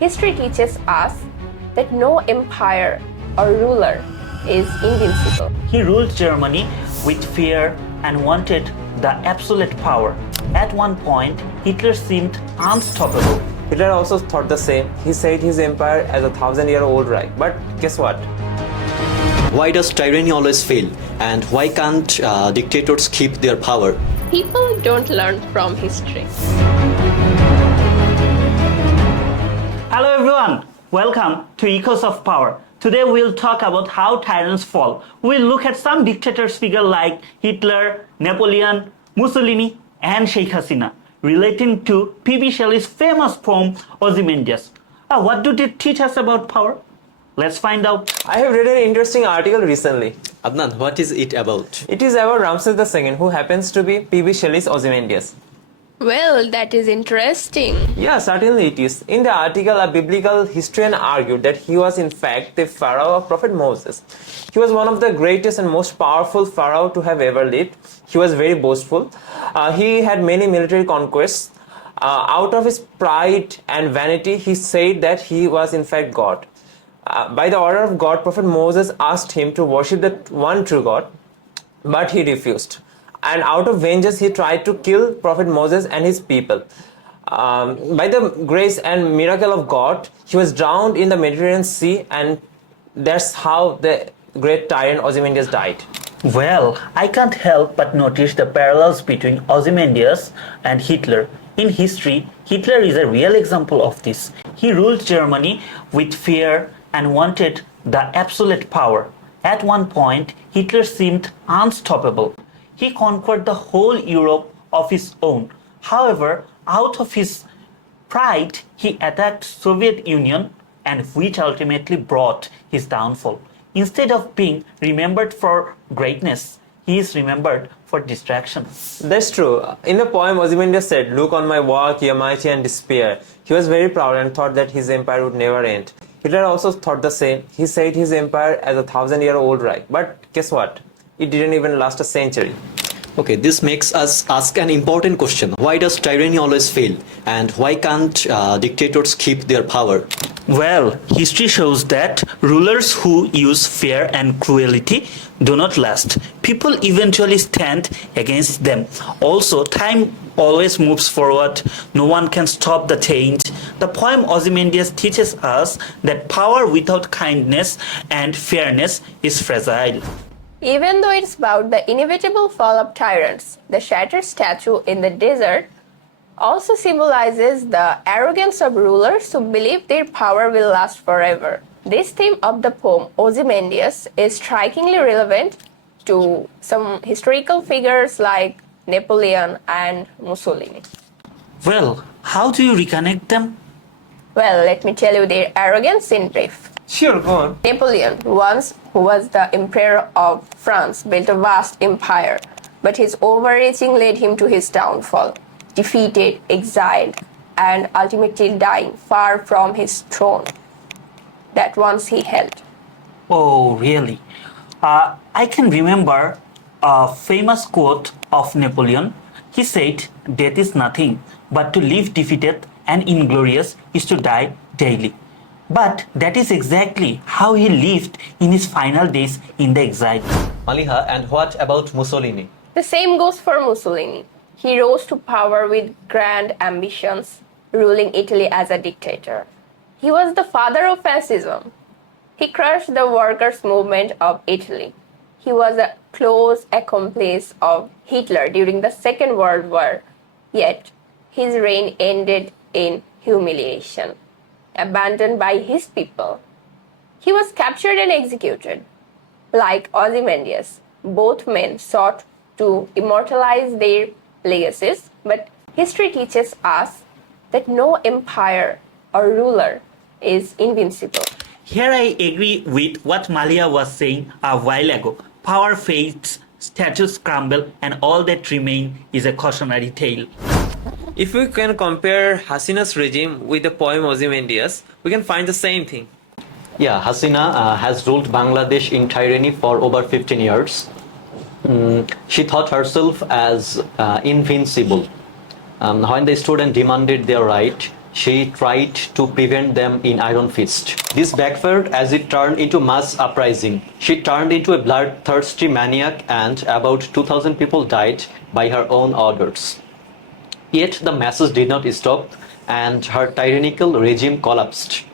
History teaches us that no empire or ruler is invincible. He ruled Germany with fear and wanted the absolute power. At one point, Hitler seemed unstoppable. Hitler also thought the same. He said his empire as a 1,000-year-old Reich. But guess what? Why does tyranny always fail? And why can't dictators keep their power? People don't learn from history. Hello everyone, welcome to Echoes of Power. Today we'll talk about how tyrants fall. We'll look at some dictators figures like Hitler, Napoleon, Mussolini and Sheikh Hasina, relating to P.B. Shelley's famous poem Ozymandias. What do they teach us about power? Let's find out. I have read an interesting article recently. Adnan, what is it about? It is about Ramses II, who happens to be P.B. Shelley's Ozymandias. Well, that is interesting. Yeah, certainly it is. In the article, a biblical historian argued that he was in fact the pharaoh of Prophet Moses. He was one of the greatest and most powerful pharaoh to have ever lived. He was very boastful. He had many military conquests. Out of his pride and vanity, he said that he was in fact God. By the order of God, Prophet Moses asked him to worship the one true God, but he refused. And out of vengeance, he tried to kill Prophet Moses and his people. By the grace and miracle of God, he was drowned in the Mediterranean Sea, and that's how the great tyrant Ozymandias died. Well, I can't help but notice the parallels between Ozymandias and Hitler. In history, Hitler is a real example of this. He ruled Germany with fear and wanted the absolute power. At one point, Hitler seemed unstoppable. He conquered the whole Europe of his own. However, out of his pride, he attacked Soviet Union, and which ultimately brought his downfall. Instead of being remembered for greatness, he is remembered for distraction. That's true. In the poem, Ozymandias said, "Look on my work, ye mighty, and despair." He was very proud and thought that his empire would never end. Hitler also thought the same. He said his empire as a 1,000-year-old Reich. But guess what? It didn't even last a century. Okay, this makes us ask an important question. Why does tyranny always fail? And why can't dictators keep their power? Well, history shows that rulers who use fear and cruelty do not last. People eventually stand against them. Also, time always moves forward. No one can stop the change. The poem Ozymandias teaches us that power without kindness and fairness is fragile. Even though it's about the inevitable fall of tyrants, the shattered statue in the desert also symbolizes the arrogance of rulers who believe their power will last forever. This theme of the poem Ozymandias is strikingly relevant to some historical figures like Napoleon and Mussolini. Well, how do you reconnect them? Well, let me tell you their arrogance in brief. Sure, go on. Napoleon, who was the emperor of France, built a vast empire, but his overreaching led him to his downfall, defeated, exiled, and ultimately dying far from his throne that once he held. Oh, really? I can remember a famous quote of Napoleon. He said, "Death is nothing, but to live defeated and inglorious is to die daily." But that is exactly how he lived in his final days in the exile. Maliha, and what about Mussolini? The same goes for Mussolini. He rose to power with grand ambitions, ruling Italy as a dictator. He was the father of fascism. He crushed the workers' movement of Italy. He was a close accomplice of Hitler during the Second World War, yet his reign ended in humiliation. Abandoned by his people, he was captured and executed. Like Ozymandias, both men sought to immortalize their legacies, but history teaches us that no empire or ruler is invincible. Here I agree with what Malia was saying a while ago. Power fades, statues crumble, and all that remains is a cautionary tale. If we can compare Hasina's regime with the poem Ozymandias, we can find the same thing. Yeah, Hasina has ruled Bangladesh in tyranny for over 15 years. She thought herself as invincible. When the students demanded their right, she tried to prevent them in Iron Fist. This backfired as it turned into mass uprising. She turned into a bloodthirsty maniac and about 2,000 people died by her own orders. Yet the masses did not stop and her tyrannical regime collapsed.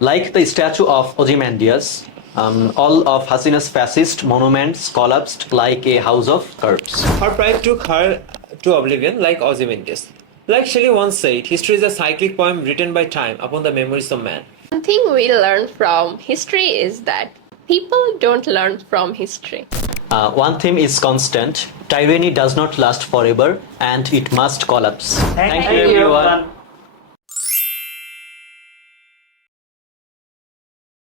Like the statue of Ozymandias, all of Hasina's fascist monuments collapsed like a house of cards. Her pride took her to oblivion like Ozymandias. Like Shelley once said, history is a cyclic poem written by time upon the memories of man. One thing we learn from history is that people don't learn from history. One theme is constant. Tyranny does not last forever and it must collapse. Thank you, everyone.